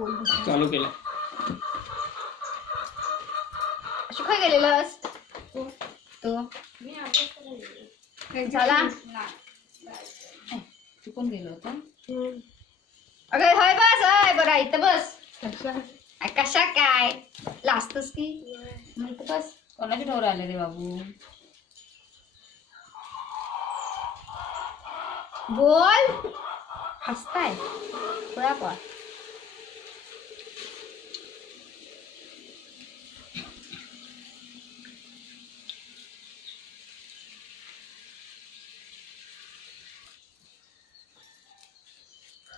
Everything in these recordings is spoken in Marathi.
चालू केलं. अशी काय गेलेलंस तू? झाला चुकून गेलो होता. अगं हाय बस हाय बरं इथं बस. कशा काय लाजतोस की मग इथं बस. कोणाचे ढोर आले रे बाबू? बोल हसताय थोडा पण.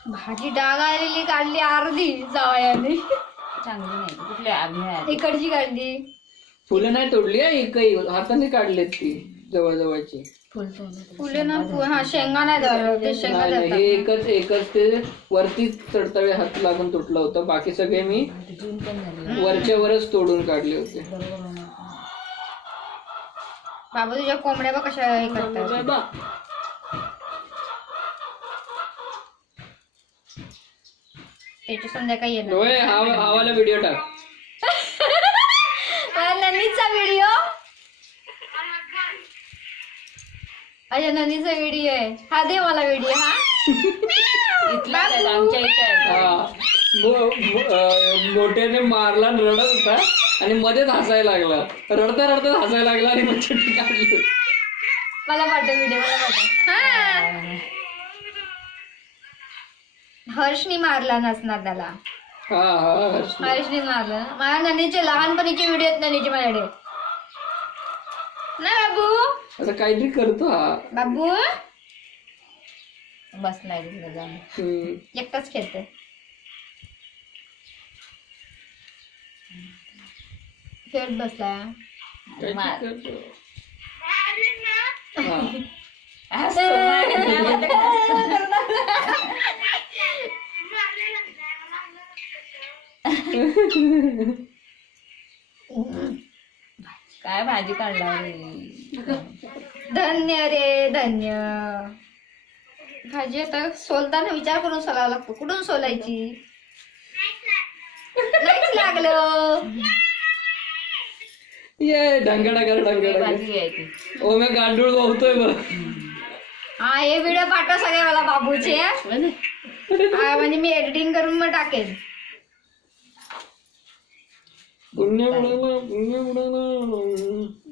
भाजी डाग आलेली काढली अर्धी जावयाने. चांगली नाही कुठले आम्ही इकडची काढली. फुलं नाही तोडली एकही, हाताने काढलेत ती जवळ जवळची. फुले ना हा शेंगा नाही द्यावं ते शेंगा नाही नाही, हे देतात. एकच ते वरती तडतळे हात लागून तुटलं होतं. बाकी सगळे मी जून पण झाली वरच्या वरच तोडून काढले होते. बरोबर होणार. बाबा तुझ्या कोंबड्या बघ कशा हे करतात. बाबा, त्याची संध्याकाळी येणार. होय, हा वाला व्हिडिओ टाक. ननीचा व्हिडिओ. अच्छा ननीचा व्हिडिओ आहे हा. दे मला व्हिडिओ हा. इथला आहे, आमच्या इथे आहे. हा, मोठ्याने मारला आणि रडत होता आणि मध्येच हसायला लागला. रडता रडता हसायला लागला आणि मग चिठ्ठी काढली. मला पाठव व्हिडिओ मला पाठव. हा हर्षनी मारला नसणार त्याला. हा हा, हर्षनी मारलं. माझ्या ननीचे लहानपणीचे व्हिडिओ आहेत ननीचे माझ्याकडे ना बाबू. आता काहीतरी करतो हा. बाबू बसलाय तिकडे जाऊन. एकटाच खेळतोय. खेळत बसला. काहीतरी करतो. हा. काय भाजी काढला रे? धन्य रे धन्य. भाजी आता सोलताना विचार करून सोलावं लागतो. कुठून सोलायची? नाहीच लागलं. ये ढंगडागर भाजी घ्यायची. ओ मी गांडूळ वाहतोय बघ. हा हे व्हिडिओ पाठव सगळे मला बाबूचे. हा, म्हणजे मी एडिटिंग करून मग टाकेन. पुण्य उडाला.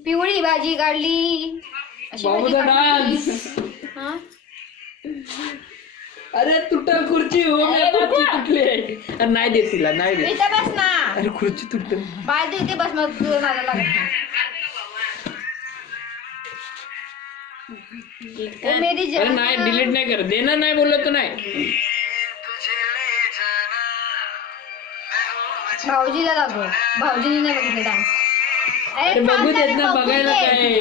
पिवळी भाजी काढली. अशी भाजी बाबूचा काढली. डान्स. हा? अरे तुटल खुर्ची. हो मी खुर्ची तुटली. अरे नाही देत तिला, नाही देत. इथं बस ना. अरे खुर्ची तुटल. बाय तू इथे बस मग तुझं मला लागत नाही. ओ मेरी अरे जान. नाही, डिलीट नाही कर. देणार नाही बोललो तर नाही. भाऊजीला दाखव. भाऊजीने नाही बघितलं डान्स. अरे बघू देत ना, बघायला काय.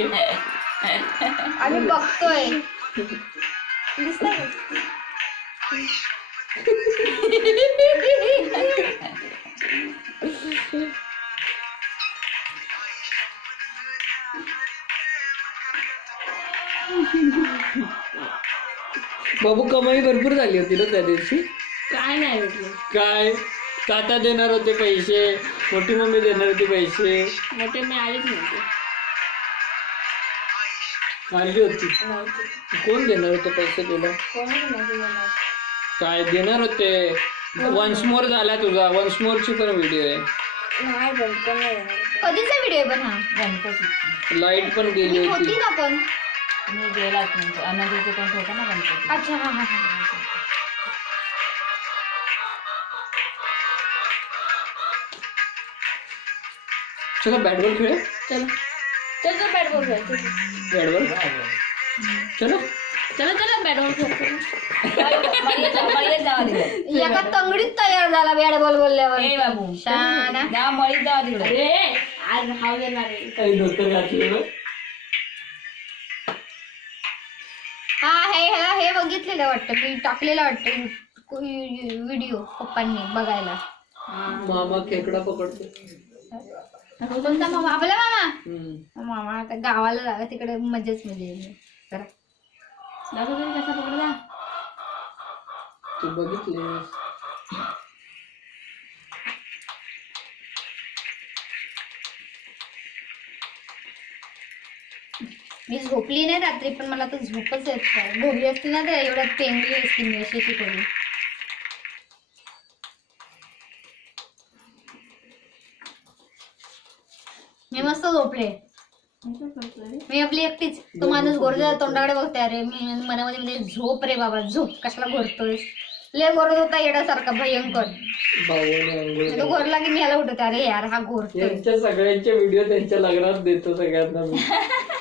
आम्ही बघतोय. दिसतंय का? बाबू कमाई भरपूर झाली होती ना त्या दिवशी. काय नाही भेटलं. काय ताता देणार होते पैसे, मोठी मम्मी देणार होती पैसे. मोठे मी आलीच नव्हते. काढली होती. कोण देणार होते पैसे तुला? काय देणार होते? वन्स मोर झाला तुझा. वन्स मोरची पण व्हिडिओ आहे. कधीचा व्हिडिओ पण हा? गणपती लाईट पण गेली मी होती. होती ना पण. मी गेलाच नाही. अनाथीचे पण होता ना गणपती. अच्छा हा हा हा. चला बॅट बॉल खेळ. चल चल चल बॅट बॉल खेळायचं. बॅट बॉल चला. चला चला बॅट बॉल खेळतो. एका तंगडीत तयार झाला बॅट बॉल बोलल्यावर. ए बाबू शाना. जा मळीत जावा तिकडे. आज हाव देणार आहे. काही धोतर घातलेलं. हा ह्याला हे बघितलेलं वाटतं. मी टाकलेलं वाटतं व्हिडिओ पप्पांनी बघायला. मामा खेकडा पकडतो. कोणता मामा? आपला मामा. हम्म. मामा आता गावाला जागा तिकडे मजाच म्हणजे जरा. दाखव तरी कसा पकडला. तू बघितलेस. मी झोपली नाही रात्री, पण मला तर झोपच येत नाही. घरी असते ना तर एवढ्यात पेंगली असते मी अशी करून. मी मस्त झोपले. मी आपली एकटीच. तो माणूस गोरजा तोंडाकडे बघते. अरे मी मनामध्ये म्हणजे झोप रे बाबा झोप, कशाला घोरतोय. लय घोरत होता येण्यासारखा भयंकर. भावाने अंघोळ तो घोरला की मी याला उठवते, अरे यार हा घोरतोय. यांच्या सगळ्यांचे व्हिडिओ त्यांच्या लग्नात देतो सगळ्यांना मी.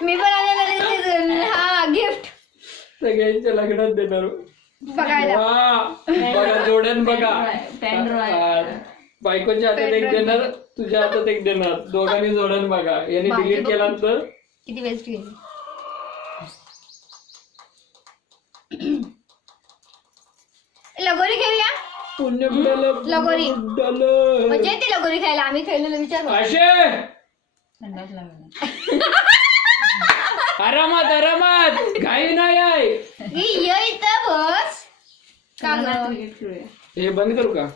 मी पण आलेला हा गिफ्ट सगळ्यांच्या लग्नात देणार. बघायला. वा, बघा जोड्यान बघा. Pen drive. बायकोच्या हातात एक देणार, तुझ्या हातात एक देणार, दोघांनी जोड्यान बघा. यांनी डिलीट केला तर किती वेस्ट गेली. लगोरी खेळूया. पुण्य बुडालं, लगोरी. बुडालं. म्हणजे ती लगोरी खायला आम्ही खेळलेलो विचार कर. अशे संडास लागला. आरामात आरामात, घाई नाही आहे. ये इथं बस. का गं? क्रिकेट खेळूया. हे बंद करू का?